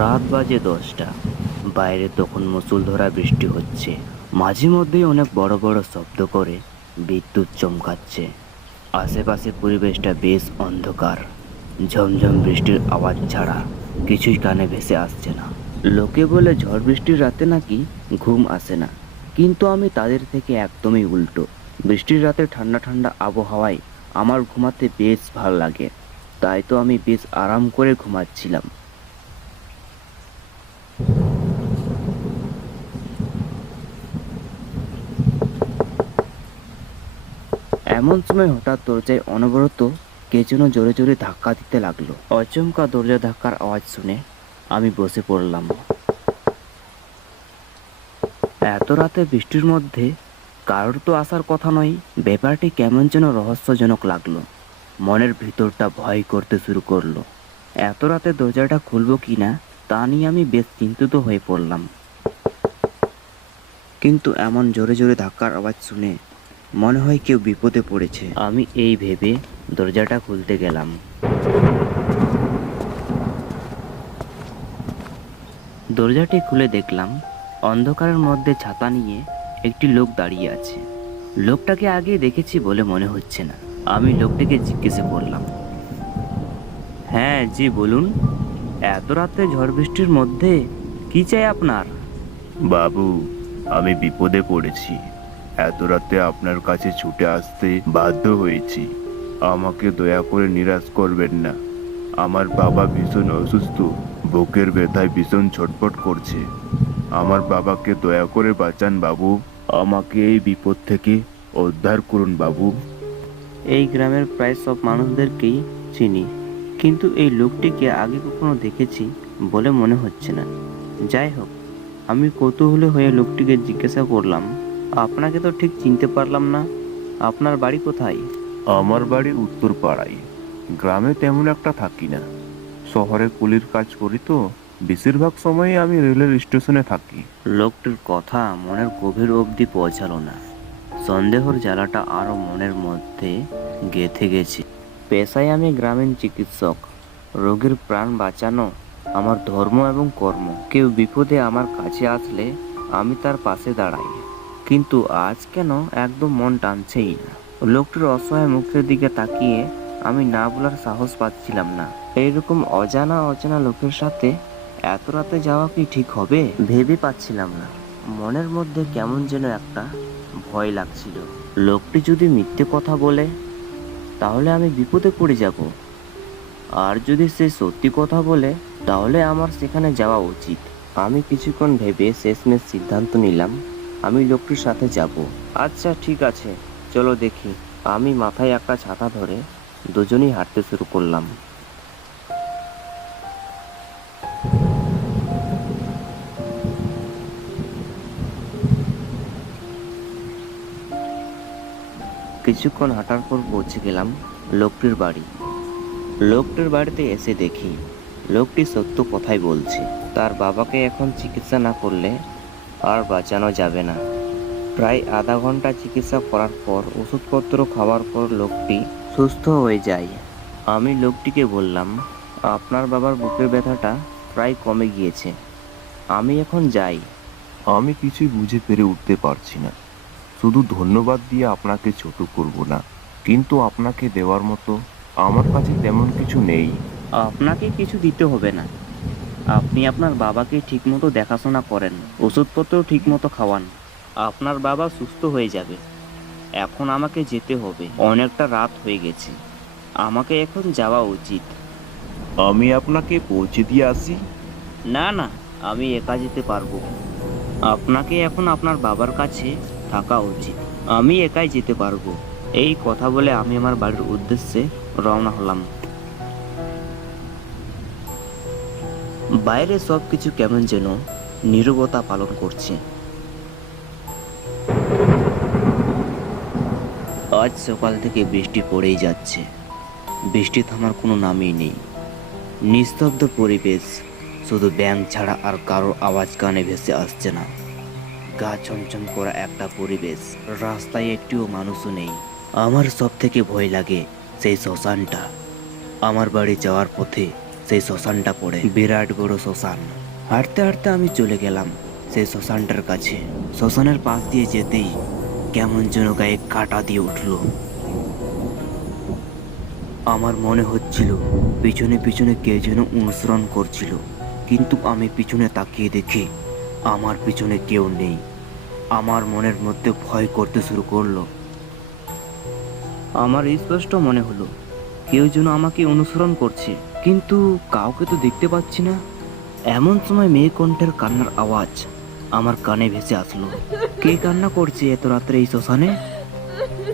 রাত বাজে 10টা। বাইরে তখন মুষলধারে বৃষ্টি হচ্ছে। মাঝে মধ্যেই অনেক বড় বড় শব্দ করে বিদ্যুৎ চমকাচ্ছে। আশেপাশে পরিবেশটা বেশ অন্ধকার। ঝমঝম বৃষ্টির আওয়াজ ছাড়া কিছুই কানে ভেসে আসছে না। লোকে বলে ঝড় বৃষ্টির রাতে নাকি ঘুম আসে না, কিন্তু আমি তাদের থেকে একদমই উল্টো। বৃষ্টির রাতে ঠান্ডা ঠান্ডা আবহাওয়ায় আমার ঘুমাতে বেশ ভালো লাগে। তাই তো আমি বেশ আরাম করে ঘুমাচ্ছিলাম। এমন সময় হঠাৎ দরজায় অনবরত কে যেন জোরে জোরে ধাক্কা দিতে লাগলো। অচমকা দরজা ধাক্কার আওয়াজ শুনে আমি বসে পড়লাম। এত রাতে বৃষ্টির মধ্যে কারোর তো আসার কথা নয়। ব্যাপারটি কেমন যেন রহস্যজনক লাগলো। মনের ভিতরটা ভয় করতে শুরু করলো। এত রাতে দরজাটা খুলবো কিনা তা নিয়ে আমি বেশ চিন্তিত হয়ে পড়লাম। কিন্তু এমন জোরে জোরে ধাক্কার আওয়াজ শুনে মনে হয় কেউ বিপদে পড়েছে। আমি এই ভেবে দরজাটা খুলতে গেলাম। দরজাটি খুলে দেখলাম অন্ধকারের মধ্যে ছাতা নিয়ে একটি লোক দাঁড়িয়ে আছে। লোকটাকে আগে দেখেছি বলে মনে হচ্ছে না। আমি লোকটিকে জিজ্ঞেস করলাম, হ্যাঁ জি বলুন, এত রাতে ঝড় বৃষ্টির মধ্যে কি চাই আপনার? বাবু, আমি বিপদে পড়েছি। এত রাতে আপনার কাছে ছুটে আসতে বাধ্য হয়েছি। আমাকে দয়া করে নিরাশ করবেন না। আমার বাবা ভীষণ অসুস্থ, বুকের ব্যথায় ভীষণ ছটফট করছে। আমার বাবাকে দয়া করে বাঁচান বাবু। আমাকে এই বিপদ থেকে উদ্ধার করুন বাবু। এই গ্রামের প্রায় সব মানুষদেরকেই চিনি, কিন্তু এই লোকটিকে আগে কখনো দেখেছি বলে মনে হচ্ছে না। যাই হোক, আমি কৌতূহলী হয়ে লোকটিকে জিজ্ঞাসা করলাম, আপনাকে তো ঠিক চিনতে পারলাম না, আপনার বাড়ি কোথায়? আমার বাড়ি উত্তর পাড়ায়। গ্রামে তেমন একটা থাকি না। শহরে কুলির কাজ করি তো, বেশিরভাগ সময়ই আমি রেলের স্টেশনে থাকি। লোকটির কথা মনের গভীর অবধি পৌঁছালো না। সন্দেহর জ্বালাটা আরো মনের মধ্যে গেঁথে গেছে। পেশায় আমি গ্রামীণ চিকিৎসক। রোগীর প্রাণ বাঁচানো আমার ধর্ম এবং কর্ম। কেউ বিপদে আমার কাছে আসলে আমি তার পাশে দাঁড়াই। কিন্তু আজ কেন একদম মন টানছেই না। লোকটির অসহায় মুখের দিকে তাকিয়ে আমি না বলার সাহস পাচ্ছিলাম না। এইরকম অজানা অচেনা লোকের সাথে এত রাতে যাওয়া কি ঠিক হবে ভেবে পাচ্ছিলাম না। মনের মধ্যে কেমন যেন একটা ভয় লাগছিল। লোকটি যদি মিথ্যে কথা বলে তাহলে আমি বিপদে পড়ে যাব, আর যদি সে সত্যি কথা বলে তাহলে আমার সেখানে যাওয়া উচিত। আমি কিছুক্ষণ ভেবে শেষমেশ সিদ্ধান্ত নিলাম আমি লোকটির সাথে যাব। আচ্ছা ঠিক আছে, চলো দেখি। আমি মাথায় একটা ছাতা ধরে দুজনেই হাঁটতে শুরু করলাম। কিছুক্ষণ হাঁটার পর পৌঁছে গেলাম লোকটির বাড়ি। লোকটির বাড়িতে এসে দেখি লোকটি সত্য কথাই বলছে। তার বাবাকে এখন চিকিৎসা না করলে আর বাঁচানো যাবে না। প্রায় আধা ঘন্টা চিকিৎসা করার পর ওষুধপত্র খাওয়ার পর লোকটি সুস্থ হয়ে যায়। আমি লোকটিকে বললাম, আপনার বাবার বুকের ব্যথাটা প্রায় কমে গিয়েছে, আমি এখন যাই। আমি কিছুই বুঝে পেরে উঠতে পারছি না। শুধু ধন্যবাদ দিয়ে আপনাকে ছোট করব না, কিন্তু আপনাকে দেওয়ার মতো আমার কাছে তেমন কিছু নেই। আপনাকে কিছু দিতে হবে না। আপনি আপনার বাবাকে ঠিকমতো দেখাশোনা করেন, ওষুধপত্র ঠিকমতো খাওয়ান। আপনার বাবা সুস্থ হয়ে যাবে। এখন আমাকে যেতে হবে, অনেকটা রাত হয়ে গেছে। আমাকে এখন যাওয়া উচিত। আমি আপনাকে পৌঁছে দিয়ে আসি। না না, আমি একা যেতে পারবো। আপনাকে এখন আপনার বাবার কাছে থাকা উচিত। আমি একাই যেতে পারবো। এই কথা বলে আমি আমার বাড়ির উদ্দেশ্যে রওনা হলাম। বাইরে সবকিছু কেমন যেন নীরবতা পালন করছে। আজ সকাল থেকে বৃষ্টি পড়েই যাচ্ছে। বৃষ্টি থামার কোনো নামই নেই। নিস্তব্ধ পরিবেশ, শুধু ব্যাঙ ছাড়া আর কারোর আওয়াজ কানে ভেসে আসছে না। গা ছমছম করা একটা পরিবেশ। রাস্তায় একটিও মানুষও নেই। আমার সব থেকে ভয় লাগে সেই শ্মশানটা। আমার বাড়ি যাওয়ার পথে সেই শ্মশানটা পড়ে, বিরাট বড় শ্মশান। হাঁটতে হাঁটতে আমি চলে গেলাম সেই শ্মশানটার কাছে। শ্মশানের পাশ দিয়ে যেতেই কেমন যেন গায়ে কাঁটা দিয়ে উঠলো। আমার মনে হচ্ছিল পিছনে পিছনে কে যেন অনুসরণ করছিল, কিন্তু আমি পিছনে তাকিয়ে দেখি আমার পিছনে কেউ নেই। আমার মনের মধ্যে ভয় করতে শুরু করলো। আমার স্পষ্ট মনে হলো কেউ যেন আমাকে অনুসরণ করছে, কিন্তু কাউকে তো দেখতে পাচ্ছি না। এমন সময় মেয়ে কণ্ঠের কান্নার আওয়াজ আমার কানে ভেসে আসলো। কে কান্না করছে এত রাত্রে এই শ্মশানে?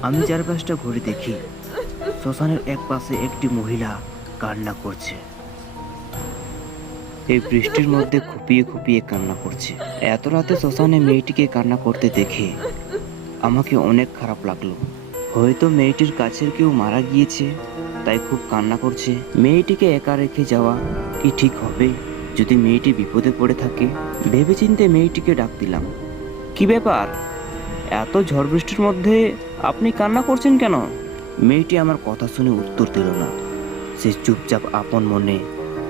আমি চারপাশটা ঘুরে দেখি শ্মশানের এক পাশে একটি মহিলা কান্না করছে। এই বৃষ্টির মধ্যে খুপিয়ে খুপিয়ে কান্না করছে। এত রাতে শ্মশানে মেয়েটিকে কান্না করতে দেখে আমাকে অনেক খারাপ লাগলো। হয়তো মেয়েটির কাছের কেউ মারা গিয়েছে, তাই খুব কান্না করছে। মেয়েটিকে একা রেখে যাওয়া কি ঠিক হবে? যদি মেয়েটি বিপদে পড়ে থাকে? ভেবেচিন্তে মেয়েটিকে ডাক দিলাম। কি ব্যাপার, এত ঝড় বৃষ্টির মধ্যে আপনি কান্না করছেন কেন? মেয়েটি আমার কথা শুনে উত্তর দিল না। সে চুপচাপ আপন মনে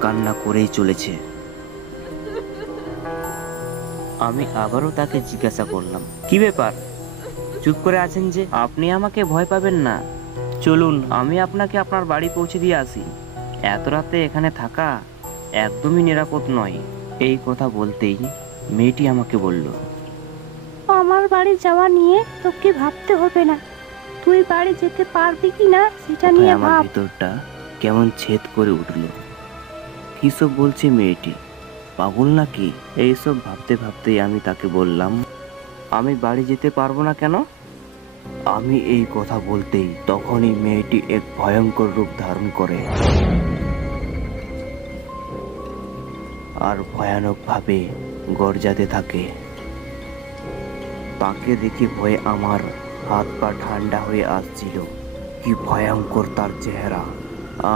কান্না করেই চলেছে। আমি আবারও তাকে জিজ্ঞাসা করলাম, কি ব্যাপার, চুপ করে আছেন যে? আপনি আমাকে ভয় পাবেন না, চলুন আমি আপনাকে আপনার বাড়ি পৌঁছে দিয়ে আসি। এত রাতে এখানে থাকা একদমই নিরাপদ নয়। এই কথা বলতেই মেয়েটি আমাকে বলল, আমার বাড়ি যাওয়া নিয়ে তোকে ভাবতে হবে না। তুই বাড়ি যেতে পারবি কি না সেটা নিয়ে আমার ভাব। ভিতরটা কেমন ছেদ করে উঠল। কি সব বলছে মেয়েটি, পাগল নাকি? এইসব ভাবতে ভাবতেই আমি তাকে বললাম, আমি বাড়ি যেতে পারবো না কেন? আমি এই কথা বলতেই তখনই মেয়েটি এক ভয়ঙ্কর রূপ ধারণ করে আর ভয়ানকভাবে গর্জাতে থাকে। তাকে দেখে ভয়ে আমার হাত পা ঠান্ডা হয়ে আসছিল। কি ভয়ঙ্কর তার চেহারা!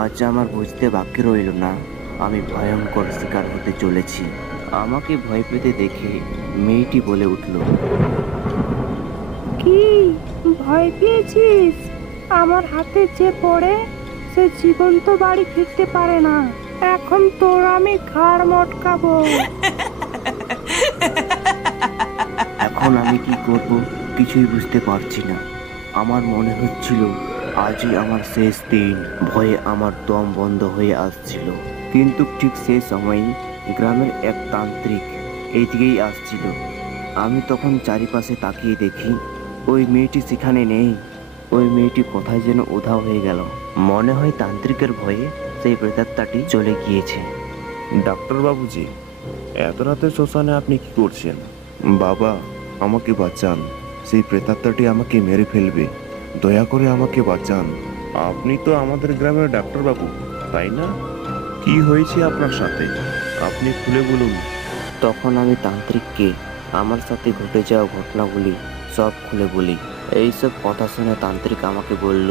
আজ আমার বুঝতে বাকি রইল না আমি ভয়ঙ্কর শিকার হতে চলেছি। আমাকে ভয় পেতে দেখে মেয়েটি বলে উঠল, কি ভয় পেয়েছিস? আমার হাতে যে পড়ে সে জীবন্ত বাড়ি ফিরতে পারে না। এখন তোর আমি ঘাড় মটকাবো। এখন আমি কি করব কিছুই বুঝতে পারছি না। আমার মনে হচ্ছিল আজই আমার শেষ দিন। ভয়ে আমার দম বন্ধ হয়ে আসছিল। কিন্তু ঠিক সেই সময়ই গ্রামের এক তান্ত্রিক এইদিকেই আসছিল। আমি তখন চারিপাশে তাকিয়ে দেখি ওই মেয়েটি সেখানে নেই। ওই মেয়েটি কোথায় যেন উধাও হয়ে গেল। মনে হয় তান্ত্রিকের ভয়ে সেই প্রেতাত্মাটি চলে গিয়েছে। ডাক্তারবাবু জি, এত রাতে শ্মশানে আপনি কি করছেন? বাবা, আমাকে বাঁচান, সেই প্রেতাত্মাটি আমাকে মেরে ফেলবে, দয়া করে আমাকে বাঁচান। আপনি তো আমাদের গ্রামের ডাক্তারবাবু, তাই না? কি হয়েছে আপনার সাথে, আপনি খুলে বলুন। তখন আমি তান্ত্রিককে আমার সাথে ঘটে যাওয়া ঘটনাগুলি সব খুলে বলি। এইসব কথা শুনে তান্ত্রিক আমাকে বলল,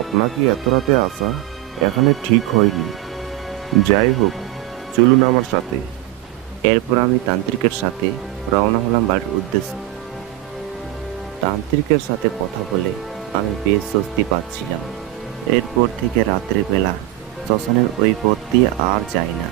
আপনাকে এত রাতে আসা এখানে ঠিক হয়নি। যাই হোক, চলুন আমার সাথে। এরপর আমি তান্ত্রিকের সাথে রওনা হলাম বাড়ির উদ্দেশ্যে। তান্ত্রিকের সাথে কথা বলে আমি বেশ স্বস্তি পাচ্ছিলাম। এরপর থেকে রাত্রেবেলা শ্মশানের ওই পথ দিয়ে আর যাই না।